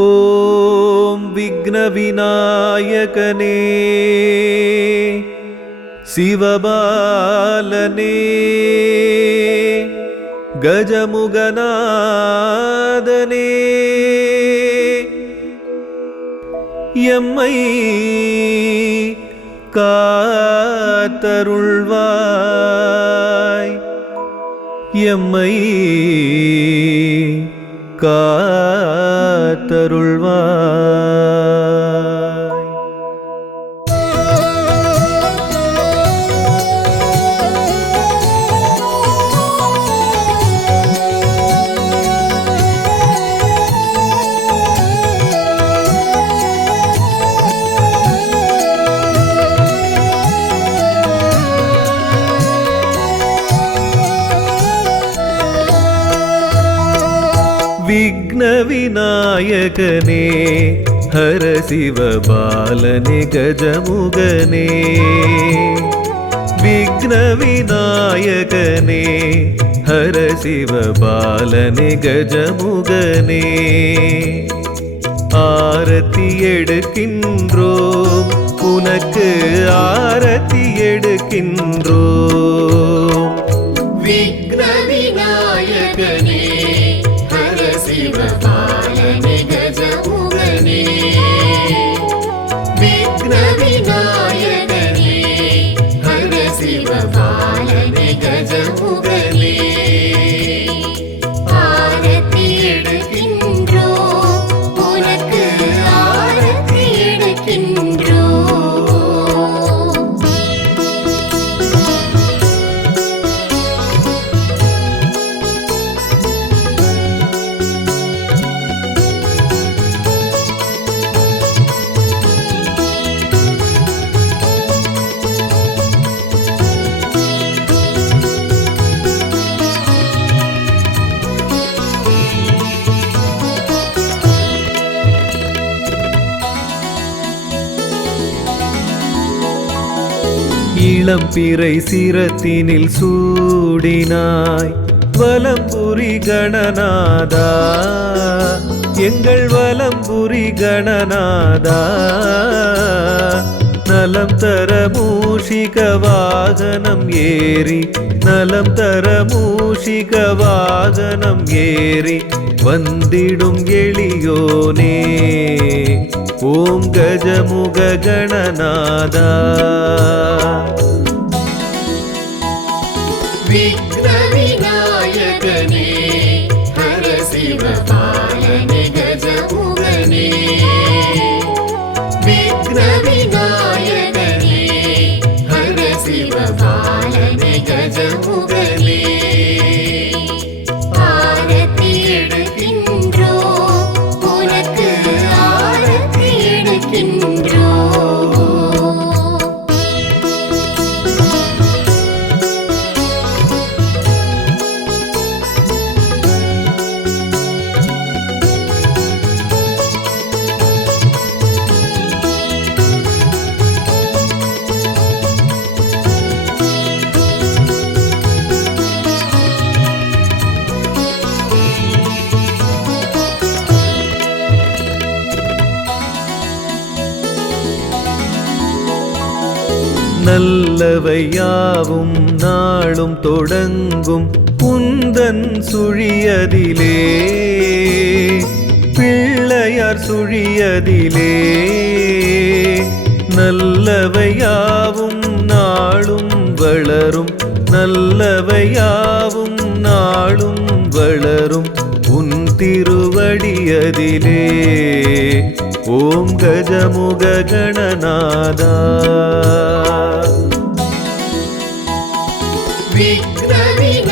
ஓம் விக்னவிநாயகனே சிவபாலனே கஜமுகநாதனே எம்மை காத்தருள்வாய் எம்மை காத்தருள்வாய். விக்னவிநாயகனே ஹர சிவபாலனே கஜமுகனே விக்னவிநாயகனே ஹர சிவபாலனே கஜமுகனே ஆரத்தி எடுக்கின்றோம் உனக்கு ஆரத்தி எடுக்கின்றோம் விக்னவிநாயகனே சிவபாலனே கஜமுகனே விக்னவிநாயகனே ஹர சிவபாலனே கஜமுகனே ஆரத்தி எடுக்கின்றோம் உனக்கு ஆரத்தி எடுக்கின்றோம். இளம்பிறை சிரத்தினில் சூடினாய் வலம்புரி கணநாதா எங்கள் வலம்புரி கணநாதா நலம் தர மூஷிக வாகனம் ஏறி நலம் தர மூஷிக வாகனம் ஏறி வந்திடும் எளியோனே ஓம் கஜமுக கணநாதா விக்னவிநாயகனே ஹர சிவபாலனே கஜமுகனே விக்னவிநாயகனே ஹர சிவபாலனே கஜமுகனே ஆரத்தி எடுக்கின்றோம் உனக்கு ஆரத்தி எடுக்கின்றோம். நல்லவையாவும் நாளும் தொடங்கும் புந்தன் சுழியதிலே பிள்ளையார் சுழியதிலே நல்லவையாவும் நாளும் வளரும் நல்லவையாவும் நாளும் வளரும் உன் திருவடியதிலே ஓம் கஜமுக கணநாதா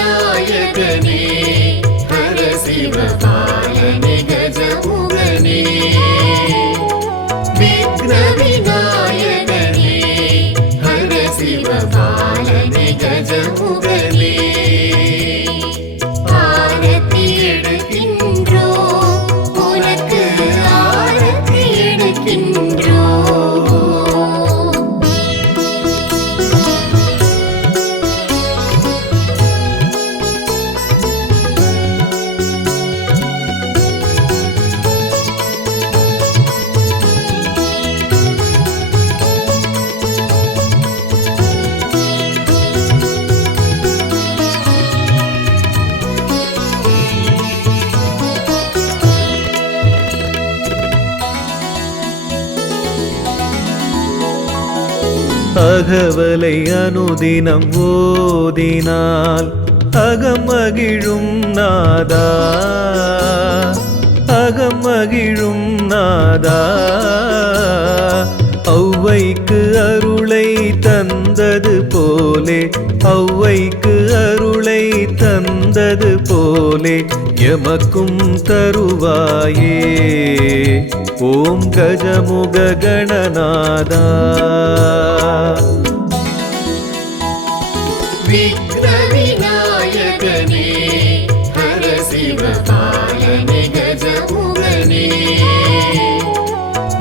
விக்னவிநாயகனே ஹர சிவபாலனே கஜமுகனே விக்னவிநாயகனே ஹர சிவபாலனே கஜமுகனே ஆரத்தி எடுக்கின்றோம் உனக்கு ஆரத்தி எடுக்கின்றோம். அகவலை அனுதினம் ஓதினால் அகமகிழும் நாதா, அகமகிழும் நாதா. ஔவைக்கு அருளை தந்தது போலே, ஔவைக்கு அருளை தந்தது போலே எமக்கும் தருவாயே. ஓம் கஜமுக கணநாதா. விக்ன விநாயகனே ஹர சிவ பாலனே கஜமுகனே.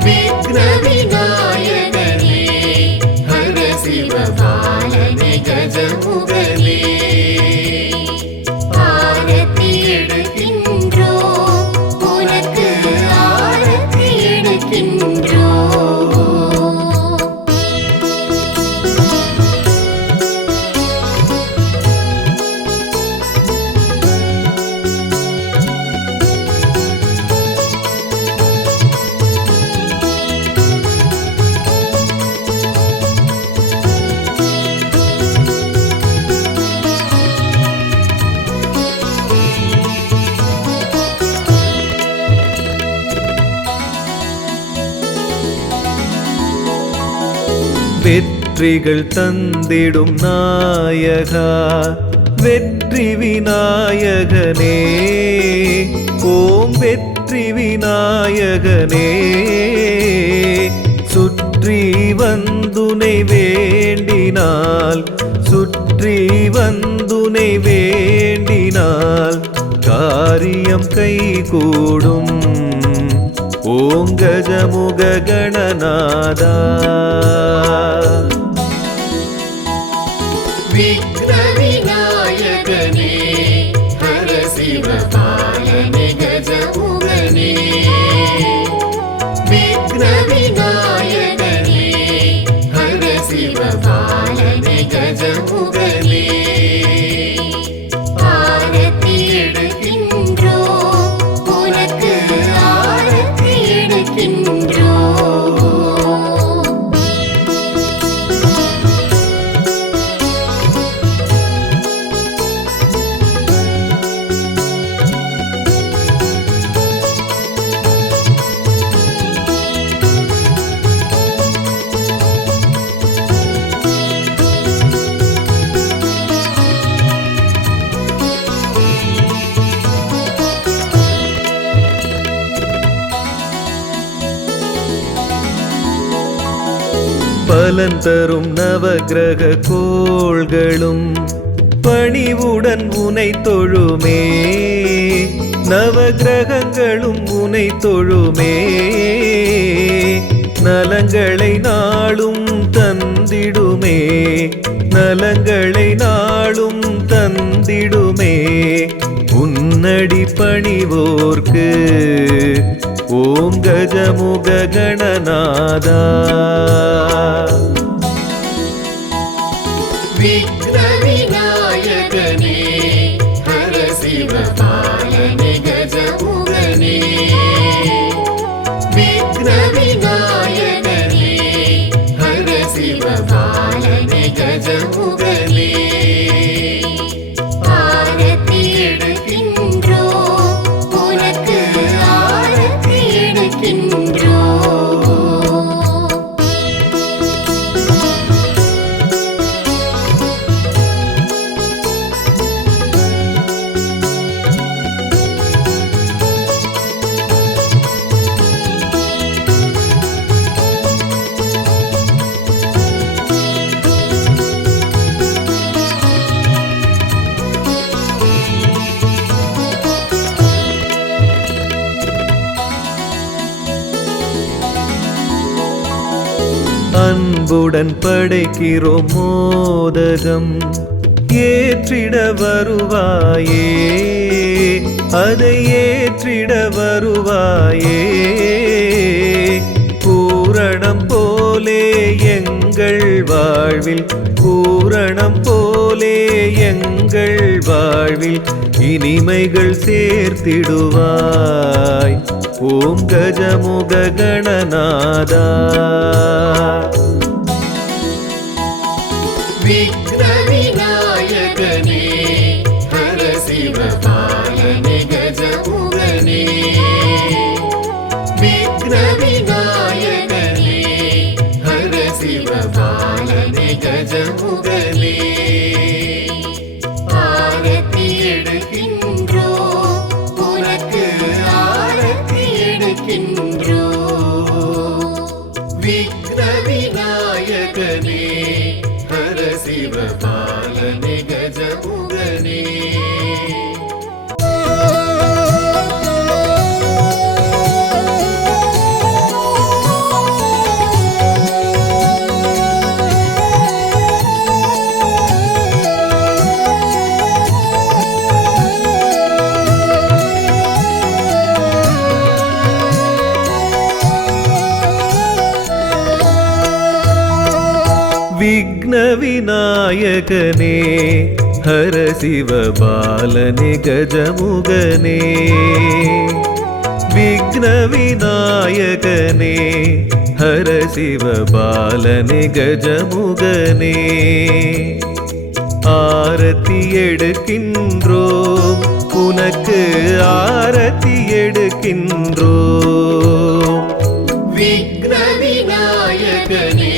விக்ன விநாயகனே ஹர சிவ பாலனே கஜமுகனே. ஆரத்தி எடுக்கின்றோம் உனக்கு ஆரத்தி எடுக்கின்றோம். வெற்றிகள் தந்திடும் நாயகா, வெற்றி விநாயகனே. ஓம் வெற்றி விநாயகனே. சுற்றி வந்துனை வேண்டினால், சுற்றி வந்துனை வேண்டினால் காரியம் கைகூடும். ஓம் கஜமுக கணநாதா. விக்ன விநாயகனே ஹர சிவ பாலனே கஜமுகனே. விக்ன விநாயகனே ஹர சிவ பாலனே கஜமுகனே. ஆரத்தி எடுக்கின்றோம் உனக்கு ஆரத்தி எடுக்கின்றோம். பலன் தரும் நவக்கிரக கோள்களும் பணிவுடன் உனை தொழுமே. நவக்கிரகங்களும் உனை தொழுமே. நலங்களை நாளும் தந்திடுமே, நலங்களை நாளும் தந்திடுமே. உன்னடி பணிவோர்க்கு ஓம் கஜமுக கணநாதா. விக்ன விநாயகனே ஹர சிவ பாலனே கஜமுகனே. விக்ன விநாயகனே ஹர சிவ பாலனே கஜமுகனே. ஆரத்தி எடுக்கின்றோம் உனக்கு ஆரத்தி எடுக்கின்றோம். அன்புடன் படைக்கிறோம் மோதகம், ஏற்றிட வருவாயே. அதை ஏற்றிட வருவாயே. பூரணம் போலே எங்கள் வாழ்வில், பூரணம் போலே எங்கள் வாழ்வில் இனிமைகள் சேர்த்திடுவாய். ஓம் கஜமுக கணநாதா. விக்ன விநாயகனே ஹர சிவபாலனே கஜமுகனே விக்ன விநாயகனே ஹர சிவபாலனே கஜமுகனே ஆரத்தி எடுக்கின்றோம் உனக்கு ஆரத்தி எடுக்கின்றோம் விக்ன விநாயகனே ஹர சிவபாலனே கஜமுகனே விக்ன விநாயகனே ஹர சிவபாலனே கஜமுகனே விக்ன விநாயகனே ஹர சிவபாலனே கஜமுகனே ஆரத்தி எடுக்கின்றோம் உனக்கு ஆரத்தி எடுக்கின்றோம் விக்ன விநாயகனே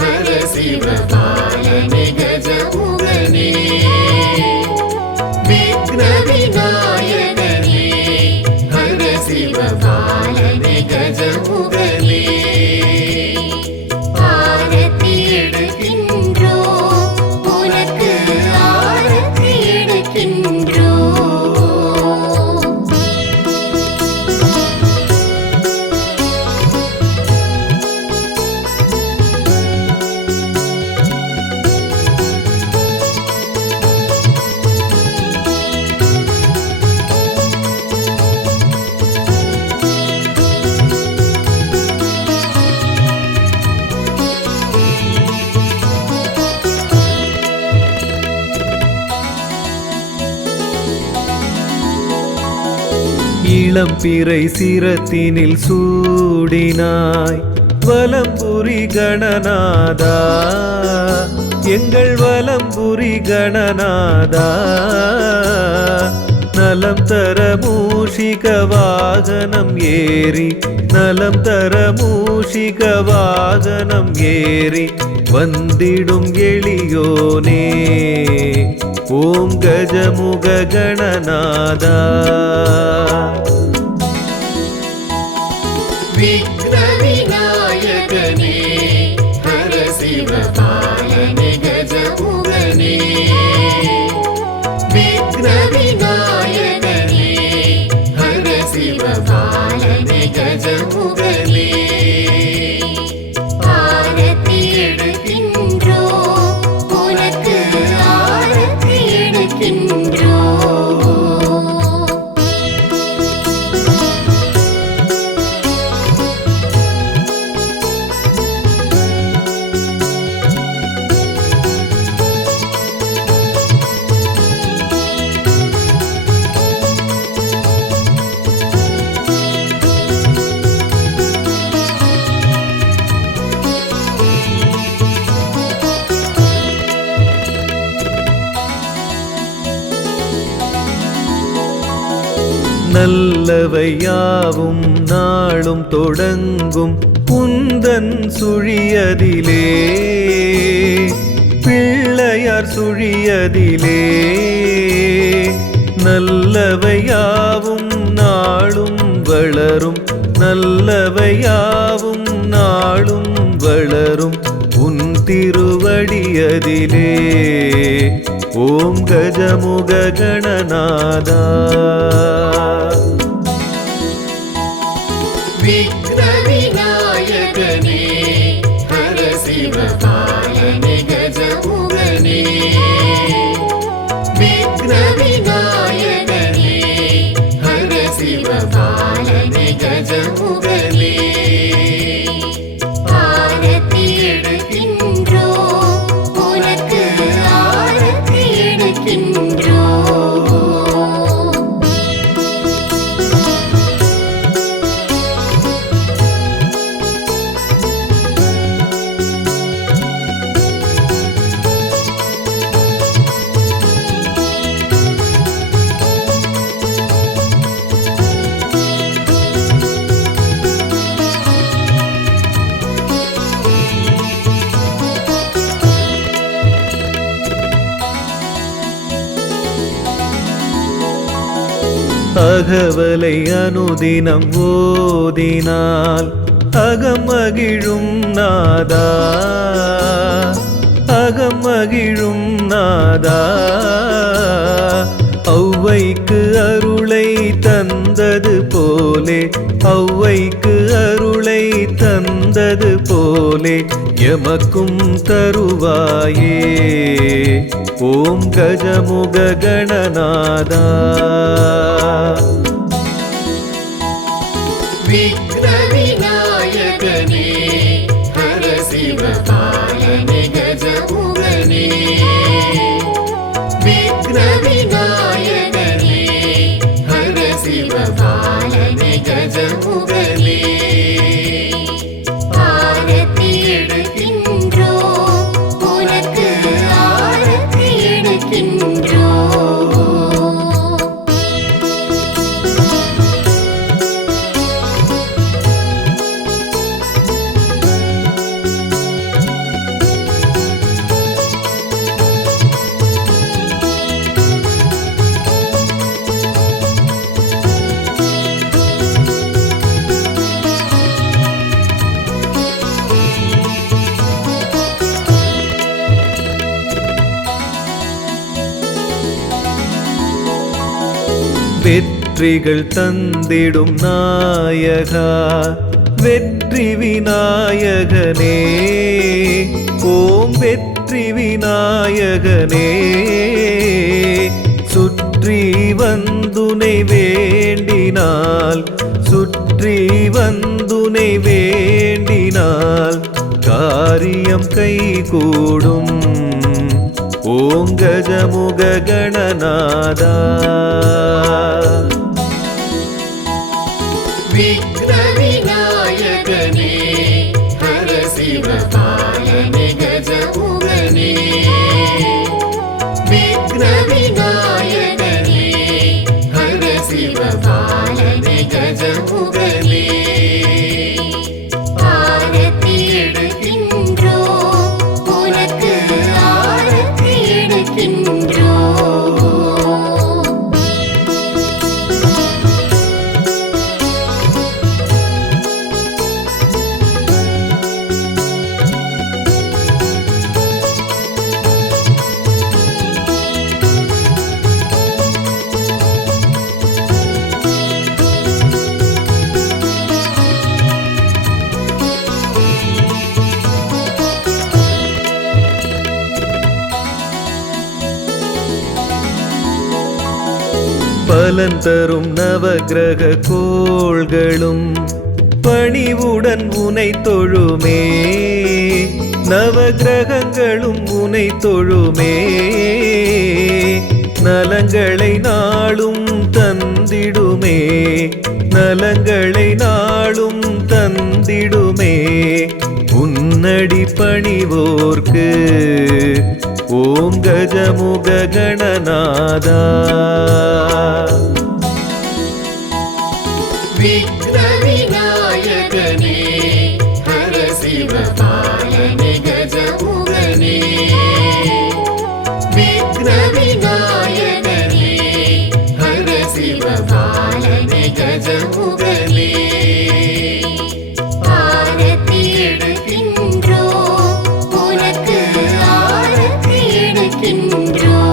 ஹர சிவபாலனே கஜமுகனே விக்ன விநாயகனே ஹர சிவபாலனே கஜமுகனே ஆரத்தி எடுக்கின்றோம் உனக்கு ஆரத்தி எடுக்கின்றோம் இளம்பிறை சிரத்தினில் சூடினாய் வலம்புரி கணநாதா எங்கள் வலம்புரி கணநாதா நலம் தர மூஷிக வாகனம் ஏறி நலம் தர மூஷிக வாகனம் ஏறி வந்திடும் எளியோனே ஓம் கஜமுக கணநாதா விக்ன விநாயகனே ஹர சிவபாலனே கஜமுகனே விக்ன விநாயகனே ஹர சிவபாலனே கஜமுகனே ஆரத்தி எடுக்கின்றோம் உனக்கு ஆரத்தி எடுக்கின்றோம் நல்லவையாவும் நாளும் தொடங்கும் உந்தன் சுழியதிலே பிள்ளையார் சுழியதிலே நல்லவையாவும் நாளும் வளரும் நல்லவையாவும் நாளும் வளரும் உன் திருவடியதிலே ஓம் கஜமுக கணநாதா விக்ன விநாயகனே ஹர சிவபாலனே கஜமுகனே விக்ன விநாயகனே ஹர சிவபாலனே கஜமுகனே ஆரத்தி எடுக்கின்றோம் உனக்கு ஆரத்தி எடுக்கின்றோம் அகவலை அனுதினம் ஓதினால் அகம் மகிழும் நாதா, அகம் மகிழும் நாதா. ஔவைக்கு அருளை தந்தது போலே, ஔவைக்கு அருளை தந்தது போலே எமக்கும் தருவாயே. ஓம் கஜமுக கணநாதா. விக்ன விநாயகனே ஹர சிவ பாலனே கஜமுகனே. விக்ன விநாயகனே ஹர சிவ பாலனே கஜமுகனே. ஆரத்தி எடுக்கின்றோம் உனக்கு ஆரத்தி எடுக்கின்றோம். வெற்றிகள் தந்திடும் நாயகா, வெற்றி விநாயகனே. ஓம் வெற்றி விநாயகனே. சுற்றி வந்துனை வேண்டினால், சுற்றி வந்துனை வேண்டினால் காரியம் கைகூடும். ஓம் கஜமுக கணநாதா. விக்ன விநாயகனே ஹர சிவ பாலனே கஜமுகனே. விக்ன விநாயகனே ஹர சிவ பாலனே கஜமுகனே. ஆரத்தி எடுக்கின்றோம் உனக்கு ஆரத்தி எடுக்கின்றோம். பலன் தரும் நவக்கிரக கோள்களும் பணிவுடன் உனை தொழுமே. நவக்கிரகங்களும் உனை தொழுமே. நலங்களை நாளும் தந்திடுமே, நலங்களை நாளும் தந்திடுமே. உன்னடி பணிவோர்க்கு ஓம் கஜமுக கணநாதா. விக்ன விநாயகனே ஹர சிவ பாலனே கஜமுகனே. விக்ன விநாயகனே ஹர சிவ பாலனே கஜமுகனே. ஆரத்தி எடுக்கின்றோம் உனக்கு ஆரத்தி எடுக்கின்றோம்.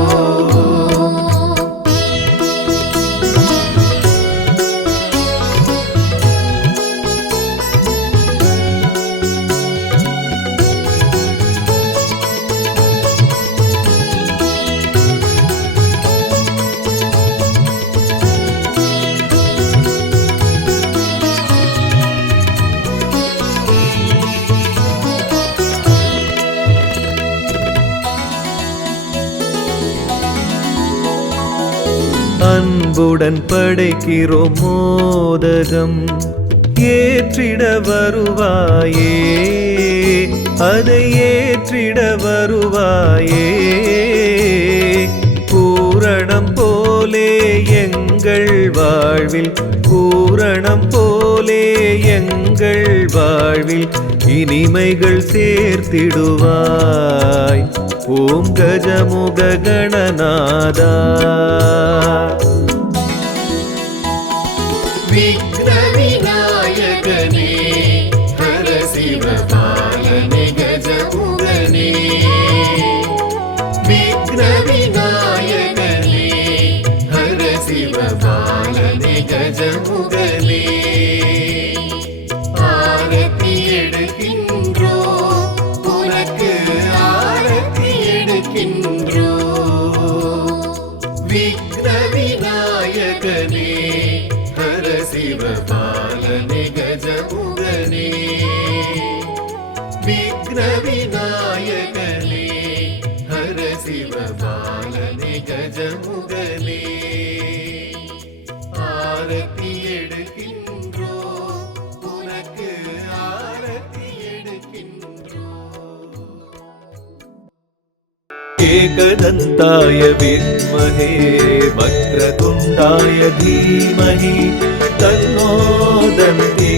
அன்புடன் படைக்கிறோம் மோதகம், ஏற்றிட வருவாயே. அதை ஏற்றிட வருவாயே. பூரணம் போலே எங்கள் வாழ்வில், பூரணம் போலே எங்கள் வாழ்வில் இனிமைகள் சேர்த்திடுவாய். ஓம் கஜமுக கணநாதா. சுரவிநாயகனே ஹர சிவபாலனே கஜமுகனே ஆரத்தி எடுக்கின்றோம் உனக்கு ஆரத்தி எடுக்கின்றோம் ஏகதந்தாய வித்மஹே வக்ரதுண்டாய தீமஹி தன்னோ தந்தி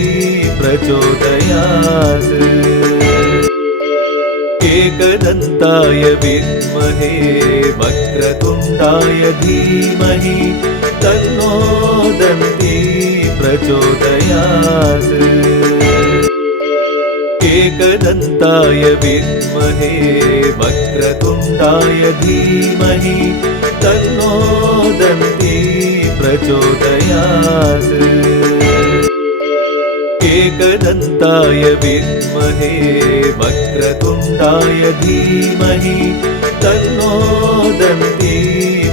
प्रचोदयात् एकदन्ताय विद्महे वक्रतुण्डाय धीमहि तन्नो दन्ती प्रचोदयात् एकदन्ताय विद्महे वक्रतुण्डाय धीमहि तन्नो दन्ती प्रचोदयात् एकदन्ताय विद्महे वक्रतुण्डाय धीमहि तन्नो दन्ती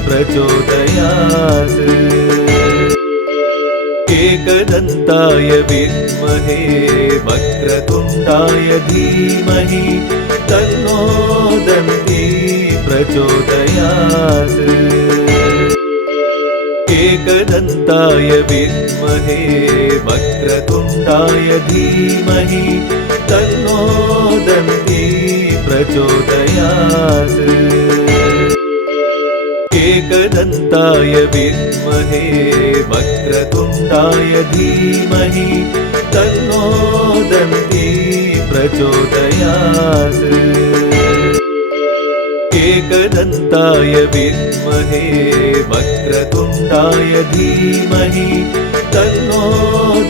प्रचोदयात् एकदन्ताय विद्महे वक्रतुण्डाय धीमहि तन्नो दन्ती प्रचोदयात् एकदन्ताय विद्महे वक्रतुण्डाय धीमहि तन्नो दन्ती प्रचोदयात् एकदन्ताय विद्महे वक्रतुण्डाय धीमहि तन्नो दन्ती प्रचोदयात् एकदन्ताय विद्महे वक्रतुण्डाय धीमहि तन्नो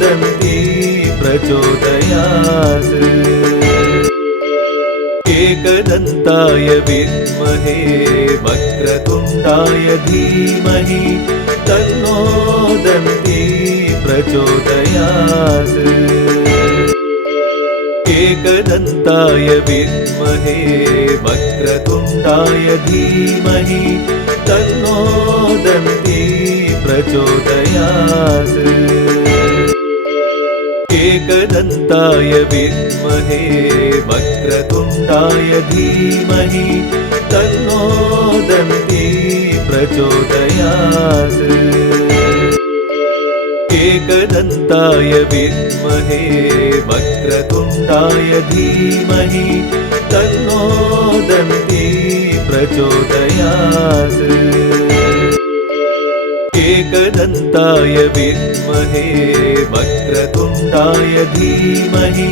दन्ती प्रचोदयात् एकदन्ताय विद्महे वक्रतुण्डाय धीमहि तन्नो दन्ती प्रचोदयात् एकदन्ताय विद्महे वक्रतुण्डाय धीमहि तन्नो दन्ती प्रचोदयात् एकदन्ताय विद्महे वक्रतुण्डाय धीमहि तन्नो दन्ती प्रचोदयात् एकदन्ताय विद्महे वक्रतुण्डाय धीमहि तन्नो दन्ती प्रचोदयात् एकदन्ताय विद्महे वक्रतुण्डाय धीमहि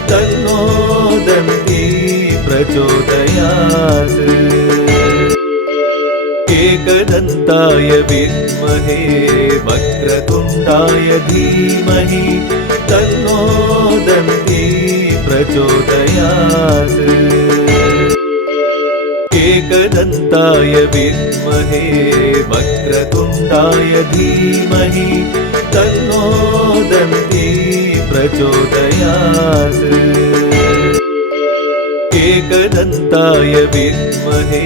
तन्नो दन्ती प्रचोदयात् एकदन्ताय विद्महे वक्रतुण्डाय धीमहि तन्नो दन्ती प्रचोदयात् एकदन्ताय विद्महे वक्रतुण्डाय धीमहि तन्नो दन्ती प्रचोदयात् एकदन्ताय विद्महे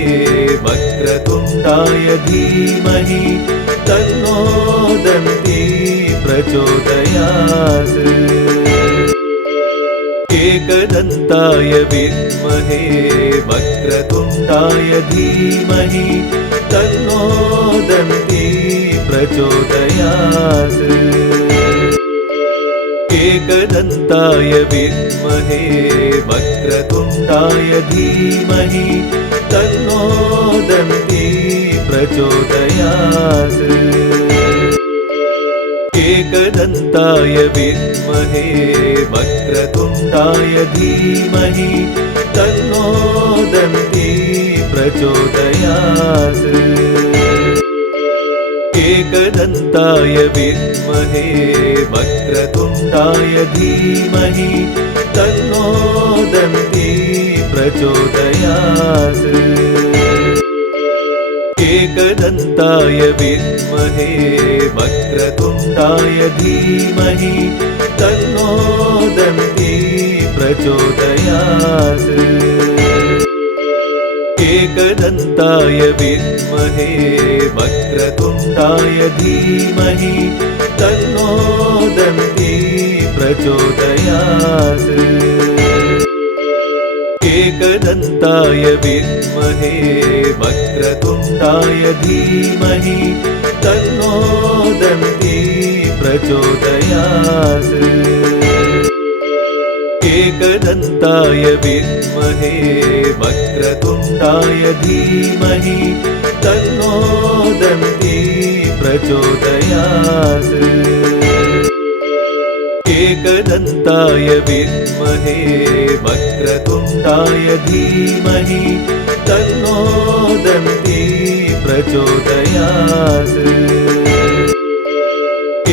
वक्रतुण्डाय धीमहि तन्नो दन्ती प्रचोदयात् एकदन्ताय विद्महे वक्रतुण्डाय धीमहि तन्नो दन्ती प्रचोदयात् एकदन्ताय विद्महे वक्रतुण्डाय धीमहि तन्नो दन्ती प्रचोदयात् एकदन्ताय विद्महे वक्रतुण्डाय धीमहि तन्नो दन्ती प्रचोदयात् एकदन्ताय विद्महे वक्रतुण्डाय धीमहि तन्नो दन्ती प्रचोदयात् एकदन्ताय विद्महे वक्रतुण्डाय धीमहि तन्नो दन्ती प्रचोदयात् एकदन्ताय विद्महे वक्रतुण्डाय धीमहि तन्नो दन्ती प्रचोदयात् एकदन्ताय विद्महे वक्रतुण्डाय धीमहि तन्नो दन्ती प्रचोदयात् एकदन्ताय विद्महे वक्रतुण्डाय धीमहि तन्नो दन्ती प्रचोदयात् एकदन्ताय विद्महे वक्रतुण्डाय धीमहि तन्नो दन्ती प्रचोदयात्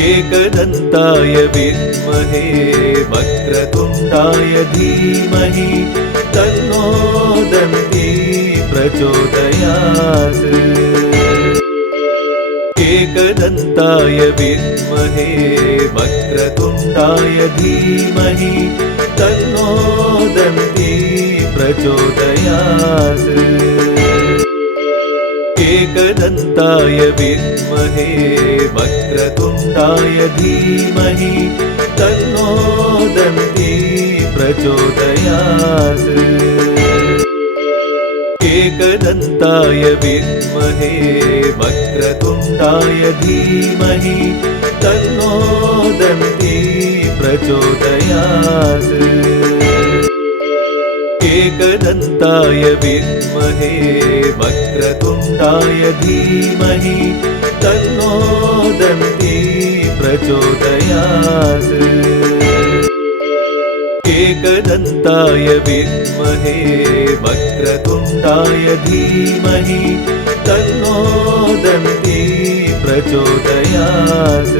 एकदन्ताय विद्महे वक्रतुण्डाय धीमहि तन्नो दन्ती प्रचोदयात् एकदन्ताय विद्महे वक्रतुण्डाय धीमहि तन्नो दन्ती प्रचोदयात् एकदन्ताय विद्महे वक्रतुण्डाय धीमहि तन्नो दन्ती प्रचोदयात् एकदन्ताय विद्महे वक्रतुण्डाय धीमहि तन्नो दन्ती प्रचोदयात् एकदन्ताय विद्महे वक्रतुण्डाय धीमहि तन्नो दन्ती प्रचोदयात् एकदन्ताय विद्महे वक्रतुण्डाय धीमहि तन्नो दन्ती प्रचोदयात्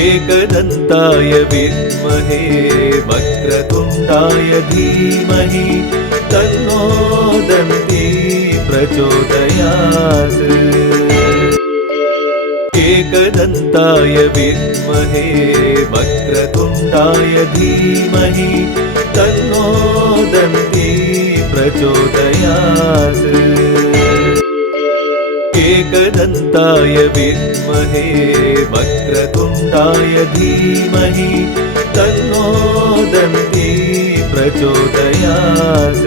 एकदन्ताय विद्महे वक्रतुण्डाय धीमहि तन्नो दन्ती प्रचोदयात् एकदन्ताय विद्महे वक्रतुण्डाय धीमहि तन्नो दन्ती प्रचोदयात् एकदन्ताय विद्महे वक्रतुण्डाय धीमहि तन्नो दन्ती प्रचोदयात्।